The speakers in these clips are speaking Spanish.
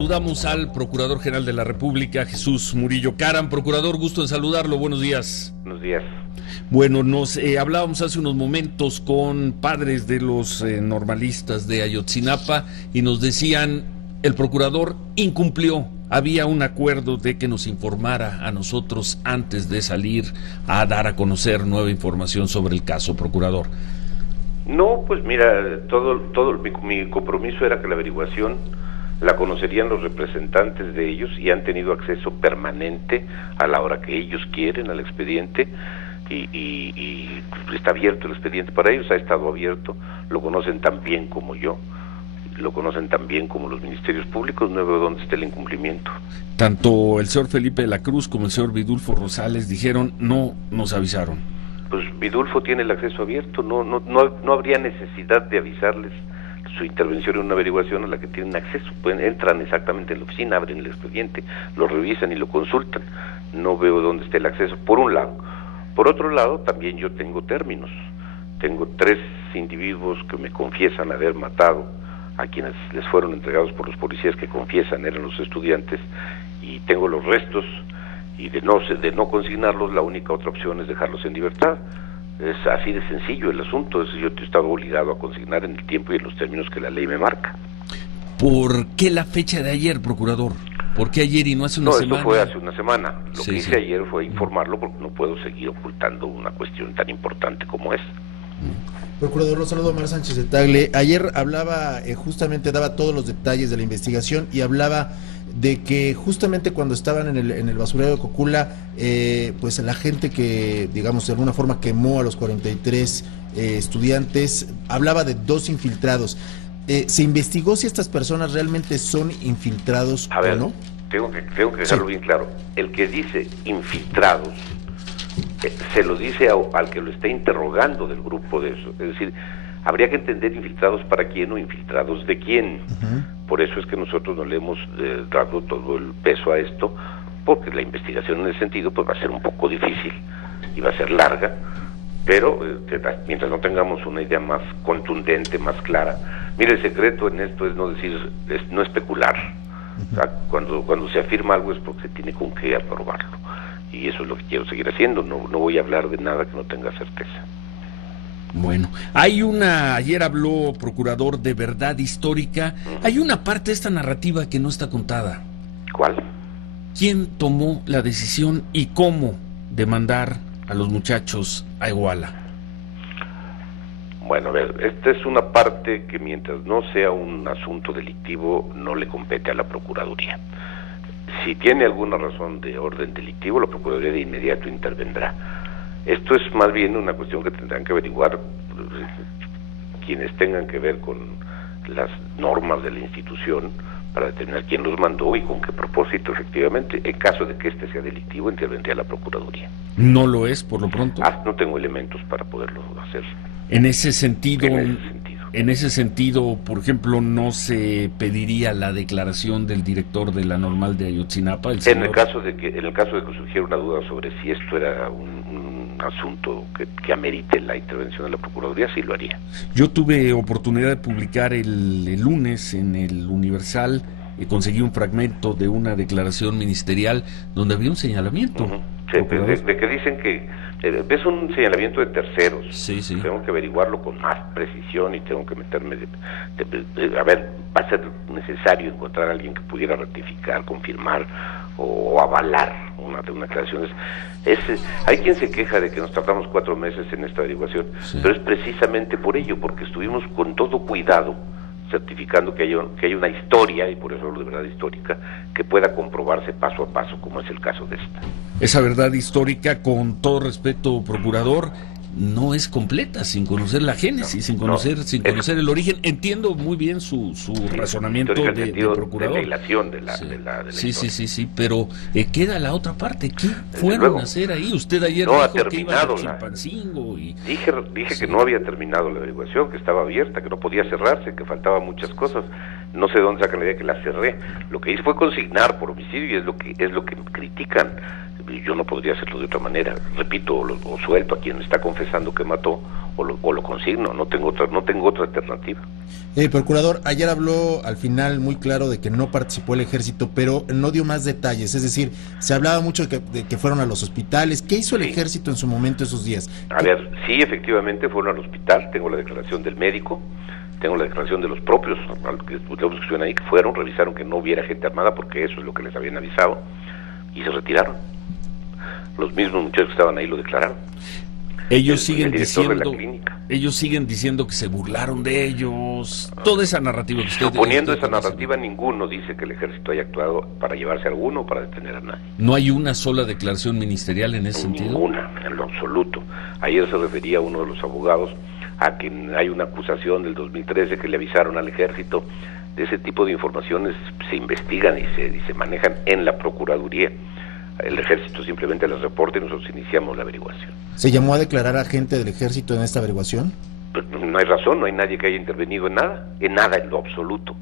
Saludamos al Procurador General de la República, Jesús Murillo Caram. Procurador, gusto en saludarlo. Buenos días. Buenos días. Bueno, nos hablábamos hace unos momentos con padres de los normalistas de Ayotzinapa y nos decían, el procurador incumplió. Había un acuerdo de que nos informara a nosotros antes de salir a dar a conocer nueva información sobre el caso, procurador. No, pues mira, mi compromiso era que la averiguación la conocerían los representantes de ellos y han tenido acceso permanente a la hora que ellos quieren al expediente y está abierto el expediente para ellos, ha estado abierto, lo conocen tan bien como yo, lo conocen tan bien como los ministerios públicos, no veo dónde esté el incumplimiento. Tanto el señor Felipe de la Cruz como el señor Vidulfo Rosales dijeron, no nos avisaron. Pues Vidulfo tiene el acceso abierto, no habría necesidad de avisarles su intervención en una averiguación a la que tienen acceso. Entran exactamente en la oficina, abren el expediente, lo revisan y lo consultan. No veo dónde esté el acceso, por un lado. Por otro lado, también yo tengo términos. Tengo 3 individuos que me confiesan haber matado a quienes les fueron entregados por los policías que confiesan eran los estudiantes, y tengo los restos, y de no consignarlos, la única otra opción es dejarlos en libertad. Es así de sencillo el asunto. Yo he estado obligado a consignar en el tiempo y en los términos que la ley me marca. ¿Por qué la fecha de ayer, procurador? ¿Por qué ayer y no hace una semana? No, esto fue hace una semana. Lo que hice sí. ayer fue informarlo porque no puedo seguir ocultando una cuestión tan importante como es. Procurador, los saludo, Omar Sánchez de Tagle. Ayer hablaba, justamente daba todos los detalles de la investigación y hablaba de que justamente cuando estaban en el basurero de Cocula, pues la gente que, digamos, de alguna forma quemó a los 43 estudiantes, hablaba de 2 infiltrados. ¿Se investigó si estas personas realmente son infiltrados o no? Tengo que dejarlo bien claro. El que dice infiltrados, se lo dice al que lo está interrogando del grupo de eso. Es decir, habría que entender infiltrados para quién o infiltrados de quién. Por eso es que nosotros no le hemos dado todo el peso a esto, porque la investigación en ese sentido pues va a ser un poco difícil y va a ser larga, pero mientras no tengamos una idea más contundente, más clara. Mire, el secreto en esto es no especular. O sea, cuando se afirma algo es porque se tiene con qué aprobarlo, y eso es lo que quiero seguir haciendo. No voy a hablar de nada que no tenga certeza. Bueno, ayer habló, procurador, de verdad histórica. Hay una parte de esta narrativa que no está contada. ¿Cuál? ¿Quién tomó la decisión y cómo de mandar a los muchachos a Iguala? Bueno, a ver, esta es una parte que mientras no sea un asunto delictivo no le compete a la Procuraduría. Si tiene alguna razón de orden delictivo, la Procuraduría de inmediato intervendrá. Esto es más bien una cuestión que tendrán que averiguar quienes tengan que ver con las normas de la institución para determinar quién los mandó y con qué propósito, efectivamente. En caso de que este sea delictivo, intervendría la Procuraduría. ¿No lo es, por lo pronto? No tengo elementos para poderlo hacer. En ese sentido, por ejemplo, ¿no se pediría la declaración del director de la Normal de Ayotzinapa? En el caso de que surgiera una duda sobre si esto era un asunto que amerite la intervención de la Procuraduría, sí lo haría. Yo tuve oportunidad de publicar el lunes en el Universal, conseguí un fragmento de una declaración ministerial donde había un señalamiento. Sí, de que dicen que es un señalamiento de terceros. Sí. Tengo que averiguarlo con más precisión y tengo que meterme a ver, va a ser necesario encontrar a alguien que pudiera ratificar, confirmar o avalar una declaración. Hay quien se queja de que nos tardamos 4 meses en esta averiguación, pero es precisamente por ello, porque estuvimos con todo cuidado certificando que hay una historia, y por eso hablo de verdad histórica, que pueda comprobarse paso a paso, como es el caso de esta. Esa verdad histórica, con todo respeto, procurador, no es completa sin conocer la génesis, sin conocer el origen. Entiendo muy bien su razonamiento de procurador. De relación de la Sí, pero queda la otra parte. ¿Qué fueron a hacer ahí? Usted ayer dijo que iba a Chilpancingo y... Dije que no había terminado la averiguación, que estaba abierta, que no podía cerrarse, que faltaban muchas cosas. No sé dónde sacan la idea que la cerré. Lo que hice fue consignar por homicidio, y es lo que critican. Yo no podría hacerlo de otra manera. Repito, o suelto a quien está confesando que mató, o lo consigno, no tengo otra alternativa. Procurador, ayer habló al final muy claro de que no participó el ejército, pero no dio más detalles, es decir, se hablaba mucho de que fueron a los hospitales. ¿Qué hizo el ejército en su momento esos días? A ver, sí, efectivamente fueron al hospital, tengo la declaración del médico, tengo la declaración de los propios, que estuvieron ahí, que fueron, revisaron que no hubiera gente armada, porque eso es lo que les habían avisado, y se retiraron. Los mismos muchachos que estaban ahí lo declararon. Ellos siguen diciendo que se burlaron de ellos, toda esa narrativa que usted... Suponiendo esa narrativa, ninguno dice que el ejército haya actuado para llevarse a alguno o para detener a nadie. ¿No hay una sola declaración ministerial en ese sentido? Ninguna, en lo absoluto. Ayer se refería uno de los abogados a que hay una acusación del 2013 que le avisaron al ejército. De ese tipo de informaciones se investigan y se manejan en la Procuraduría. El ejército simplemente las reporta y nosotros iniciamos la averiguación. ¿Se llamó a declarar a gente del ejército en esta averiguación? Pues no hay razón, no hay nadie que haya intervenido en nada en lo absoluto.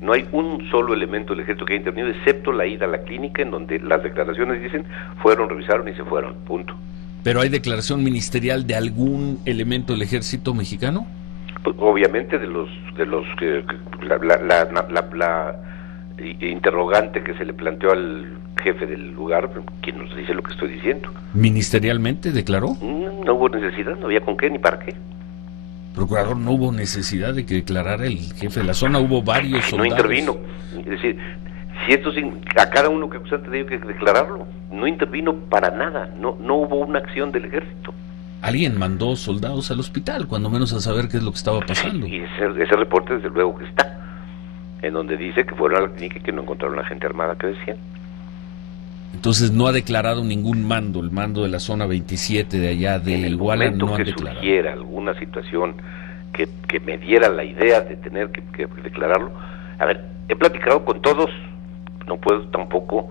No hay un solo elemento del ejército que haya intervenido, excepto la ida a la clínica, en donde las declaraciones dicen, fueron, revisaron y se fueron, punto. ¿Pero hay declaración ministerial de algún elemento del ejército mexicano? Pues, obviamente de los que la interrogante que se le planteó al jefe del lugar, quien nos dice lo que estoy diciendo. ¿Ministerialmente declaró? No hubo necesidad, no había con qué ni para qué. Procurador, no hubo necesidad de que declarara el jefe de la zona, hubo varios soldados. No intervino, es decir, a cada uno que acusan tenía que declararlo, no intervino para nada, no hubo una acción del ejército. Alguien mandó soldados al hospital, cuando menos a saber qué es lo que estaba pasando. Y ese reporte desde luego que está, en donde dice que fueron a la clínica y que no encontraron a la gente armada que decían. Entonces no ha declarado ningún mando, el mando de la zona 27 de allá de Iguala no han declarado. En el momento que surgiera alguna situación que me diera la idea de tener que declararlo, a ver, he platicado con todos, no puedo tampoco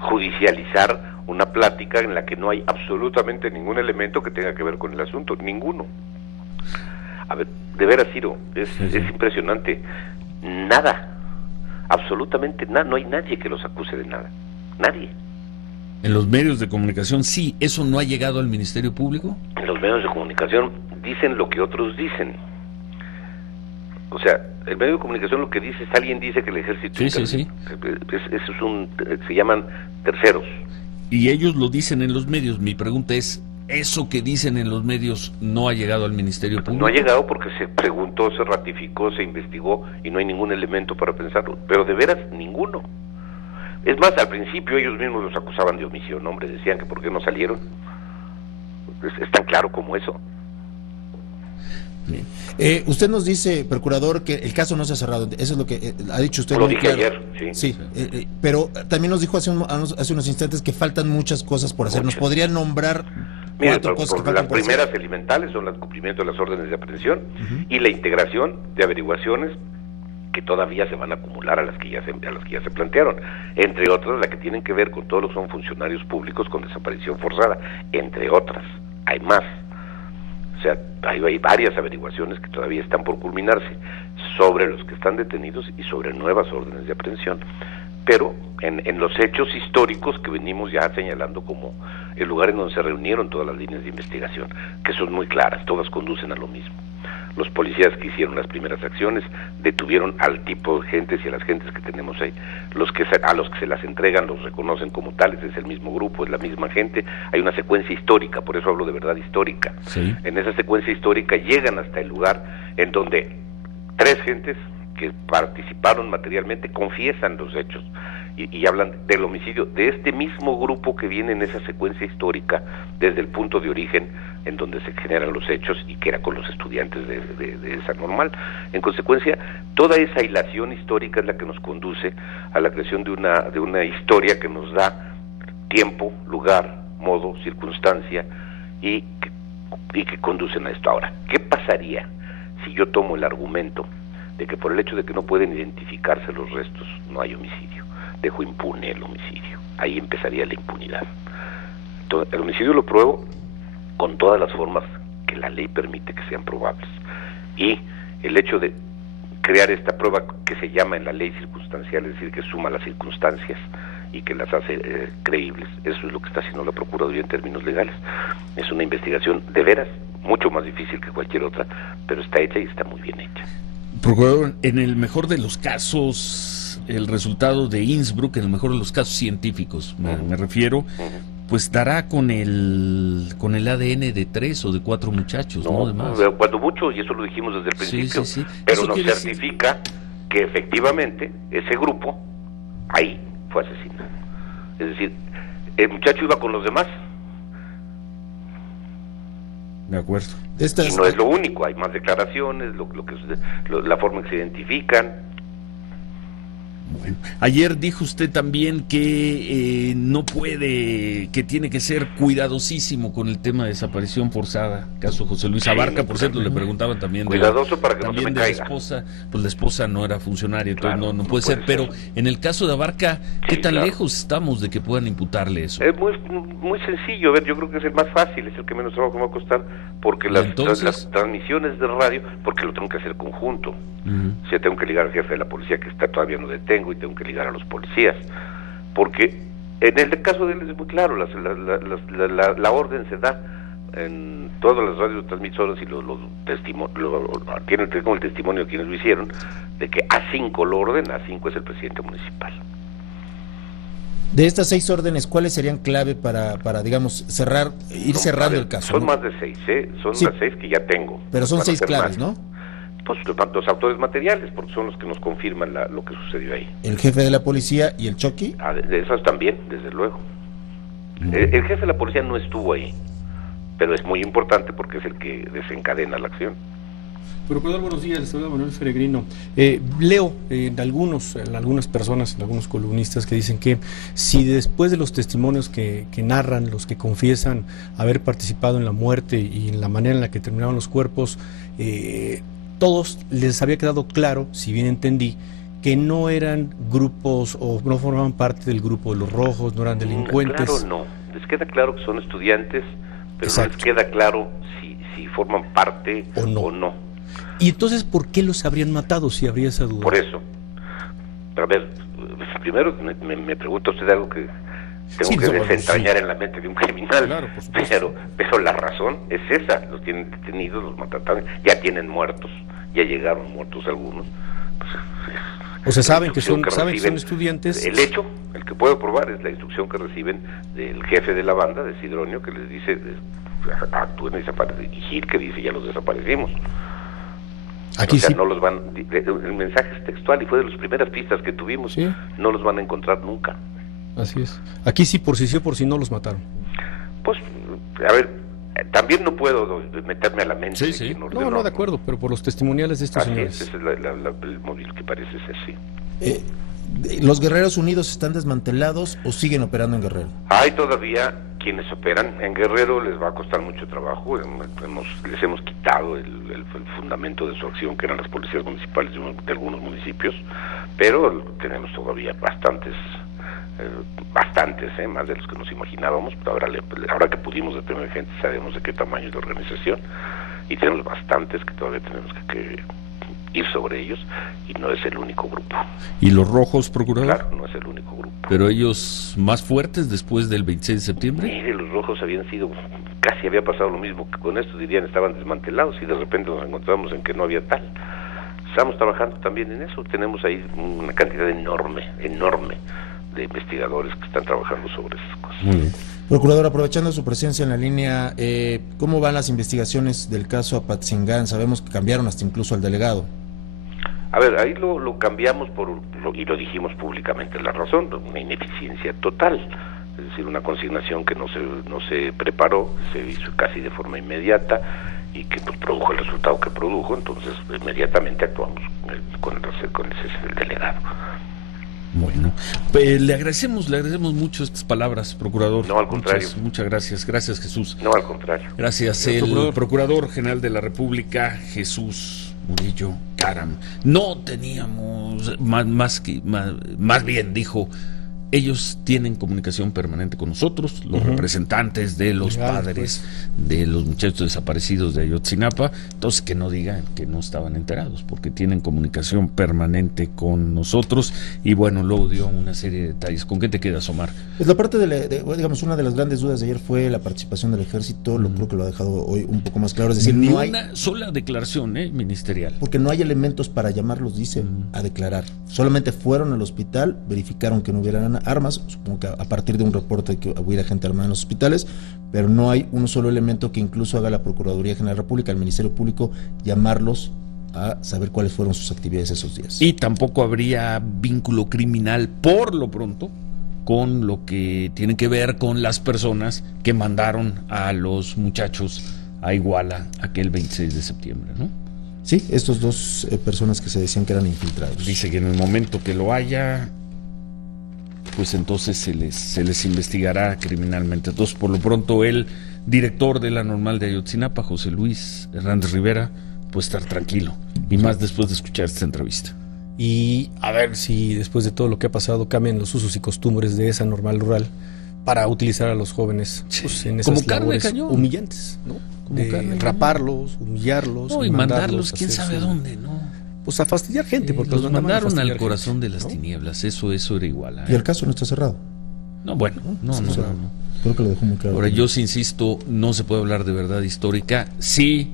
judicializar una plática en la que no hay absolutamente ningún elemento que tenga que ver con el asunto, ninguno. A ver, de veras, Ciro, es impresionante, nada, absolutamente nada, no hay nadie que los acuse de nada. Nadie. En los medios de comunicación sí, ¿eso no ha llegado al Ministerio Público? En los medios de comunicación dicen lo que otros dicen. O sea, el medio de comunicación lo que dice es, alguien dice que el ejército... Sí. Eso se llaman terceros. Y ellos lo dicen en los medios. Mi pregunta es, ¿eso que dicen en los medios no ha llegado al Ministerio Público? No ha llegado porque se preguntó, se ratificó, se investigó y no hay ningún elemento para pensarlo. Pero de veras, ninguno. Es más, al principio ellos mismos los acusaban de omisión, hombre, decían que por qué no salieron. Es tan claro como eso. Usted nos dice, procurador, que el caso no se ha cerrado. Eso es lo que ha dicho usted. Lo dije ayer, sí. Pero también nos dijo hace unos instantes que faltan muchas cosas por hacer. ¿Nos podría nombrar cuatro cosas que faltan por hacer? Las primeras elementales son el cumplimiento de las órdenes de aprehensión y la integración de averiguaciones que todavía se van a acumular a las que ya se plantearon, entre otras la que tienen que ver con todos los que son funcionarios públicos con desaparición forzada, entre otras, hay más. O sea, hay varias averiguaciones que todavía están por culminarse sobre los que están detenidos y sobre nuevas órdenes de aprehensión, pero en los hechos históricos que venimos ya señalando como el lugar en donde se reunieron todas las líneas de investigación, que son muy claras, todas conducen a lo mismo. Los policías que hicieron las primeras acciones detuvieron al tipo de gentes y a las gentes que tenemos ahí. A los que se las entregan los reconocen como tales, es el mismo grupo, es la misma gente. Hay una secuencia histórica, por eso hablo de verdad histórica. Sí. En esa secuencia histórica llegan hasta el lugar en donde 3 gentes que participaron materialmente confiesan los hechos y hablan del homicidio de este mismo grupo que viene en esa secuencia histórica desde el punto de origen en donde se generan los hechos y que era con los estudiantes de esa normal. En consecuencia, toda esa hilación histórica es la que nos conduce a la creación de una historia que nos da tiempo, lugar, modo, circunstancia y que conducen a esto. Ahora, ¿qué pasaría si yo tomo el argumento de que por el hecho de que no pueden identificarse los restos no hay homicidio? Dejo impune el homicidio. Ahí empezaría la impunidad. Entonces, el homicidio lo pruebo con todas las formas que la ley permite que sean probables. Y el hecho de crear esta prueba que se llama en la ley circunstancial, es decir, que suma las circunstancias y que las hace creíbles, eso es lo que está haciendo la Procuraduría en términos legales. Es una investigación de veras mucho más difícil que cualquier otra, pero está hecha y está muy bien hecha. Procurador, en el mejor de los casos, el resultado de Innsbruck, en el mejor de los casos científicos, me refiero, pues dará con el ADN de 3 o de 4 muchachos, ¿no? Además. Cuando mucho, y eso lo dijimos desde el principio, sí. Pero nos certifica que efectivamente ese grupo ahí fue asesinado. Es decir, el muchacho iba con los demás. De acuerdo. Y no es lo único, hay más declaraciones, la forma en que se identifican. Bueno, ayer dijo usted también que no puede, que tiene que ser cuidadosísimo con el tema de desaparición forzada, caso José Luis Abarca. Por cierto, le preguntaban también cuidadoso para que no se me caiga. La esposa, pues la esposa no era funcionaria, entonces claro, no puede ser, pero en el caso de Abarca, ¿qué tan lejos estamos de que puedan imputarle eso? Es muy sencillo, a ver, yo creo que es el más fácil, es el que menos trabajo me va a costar, porque las transmisiones de radio, porque lo tengo que hacer conjunto. O sea, tengo que ligar al jefe de la policía, que todavía no detengo, y tengo que ligar a los policías, porque en el caso de él es muy claro, la orden se da en todas las radiotransmisoras y tienen como el testimonio de quienes lo hicieron, de que A5 lo ordena, A5 es el presidente municipal. De estas 6 órdenes, ¿cuáles serían clave para digamos, cerrando el caso? Son más de 6, son las 6 que ya tengo. Pero son 6 claves, ¿no? Pues los autores materiales, porque son los que nos confirman lo que sucedió ahí. ¿El jefe de la policía y el Chucky? De esas también, desde luego. El jefe de la policía no estuvo ahí, pero es muy importante porque es el que desencadena la acción. Procurador, buenos días, les habla Manuel Peregrino. Leo en algunas personas, en algunos columnistas que dicen que si después de los testimonios que narran, los que confiesan haber participado en la muerte y en la manera en la que terminaron los cuerpos, todos les había quedado claro, si bien entendí, que no eran grupos o no formaban parte del grupo de los rojos, no eran delincuentes. Claro, no. Les queda claro que son estudiantes, pero Exacto. No les queda claro si forman parte o no. ¿Y entonces por qué los habrían matado si habría esa duda? Por eso. A ver, primero me pregunta usted algo que tengo que desentrañar en la mente de un criminal, claro, por supuesto. pero la razón es esa, los tienen detenidos, los mataron, ya tienen muertos, ya llegaron muertos algunos. O sea, saben que son estudiantes. El hecho, el que puedo probar es la instrucción que reciben del jefe de la banda, de Sidronio, que les dice, actúen y desaparecen, y Gil que dice, ya los desaparecimos. Aquí sí. No los van, el mensaje es textual y fue de las primeras pistas que tuvimos, ¿sí? No los van a encontrar nunca. Así es. Aquí sí, por si no los mataron. Pues, a ver, también no puedo meterme a la mente. Sí. No, de acuerdo, pero por los testimoniales de estos señores. Ese es el móvil que parece ser, sí. ¿Los Guerreros Unidos están desmantelados o siguen operando en Guerrero? Hay todavía quienes operan. En Guerrero les va a costar mucho trabajo. Les hemos quitado el fundamento de su acción, que eran las policías municipales de algunos municipios, pero tenemos todavía bastantes, más de los que nos imaginábamos. Ahora que pudimos detener gente, sabemos de qué tamaño es la organización, y tenemos bastantes que todavía tenemos que ir sobre ellos, y no es el único grupo. ¿Y los rojos, procurador? Claro, no es el único grupo. ¿Pero ellos más fuertes después del 26 de septiembre? Mire, los rojos casi había pasado lo mismo que con estos, dirían, estaban desmantelados, y de repente nos encontramos en que no había tal. Estamos trabajando también en eso, tenemos ahí una cantidad enorme de investigadores que están trabajando sobre esas cosas. Muy bien. Procurador, aprovechando su presencia en la línea, ¿cómo van las investigaciones del caso Apatzingán? Sabemos que cambiaron hasta incluso al delegado. A ver, ahí lo cambiamos y lo dijimos públicamente, la razón, una ineficiencia total, es decir, una consignación que no se preparó, se hizo casi de forma inmediata y que pues produjo el resultado que produjo, entonces inmediatamente actuamos con el delegado. Bueno, le agradecemos mucho estas palabras, procurador. No, al contrario. Muchas gracias. Gracias, Jesús. No, al contrario. Gracias. El procurador general de la República, Jesús Murillo Caram. No teníamos, más bien dijo, ellos tienen comunicación permanente con nosotros, los representantes de los padres de los muchachos desaparecidos de Ayotzinapa. Entonces, que no digan que no estaban enterados, porque tienen comunicación permanente con nosotros. Y bueno, luego dio una serie de detalles. ¿Con qué te quedas, Omar? Pues la parte digamos, una de las grandes dudas de ayer fue la participación del ejército. Lo creo que lo ha dejado hoy un poco más claro. Es decir, Ni no hay una sola declaración ministerial. porque no hay elementos para llamarlos, dice, a declarar. Solamente fueron al hospital, verificaron que no hubieran armas, supongo que a partir de un reporte que hubiera gente armada en los hospitales, pero no hay un solo elemento que incluso haga la Procuraduría General de la República, el Ministerio Público, llamarlos a saber cuáles fueron sus actividades esos días. Y tampoco habría vínculo criminal, por lo pronto, con lo que tiene que ver con las personas que mandaron a los muchachos a Iguala aquel 26 de septiembre, ¿no? Sí, estos dos personas que se decían que eran infiltrados. Dice que en el momento que lo haya, pues entonces se les investigará criminalmente. Entonces, por lo pronto, el director de la Normal de Ayotzinapa, José Luis Hernández Rivera, puede estar tranquilo, y más después de escuchar esta entrevista. Y a ver si después de todo lo que ha pasado cambian los usos y costumbres de esa Normal rural para utilizar a los jóvenes pues, en esas como labores carne de cañón, humillantes, ¿no? Como raparlos, humillarlos, no, y mandarlos quién sabe dónde, ¿no? Pues a fastidiar gente, porque los mandaron al corazón gente, de las ¿no? tinieblas. Eso era igual. Y el caso no está cerrado. No, bueno, no. Creo que lo dejó muy claro. Ahora, yo sí insisto, no se puede hablar de verdad histórica si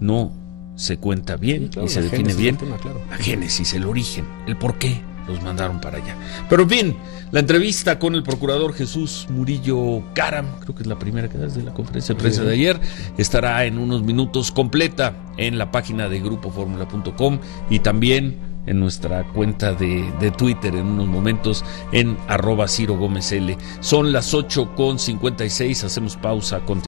no se cuenta bien, sí, claro, y se define bien claro. la génesis, el origen, el por qué los mandaron para allá. Pero bien, la entrevista con el procurador Jesús Murillo Caram, creo que es la primera que das de la conferencia de prensa de ayer, estará en unos minutos completa en la página de grupoformula.com y también en nuestra cuenta de Twitter en unos momentos en @CiroGómezL. Son las 8:56, hacemos pausa.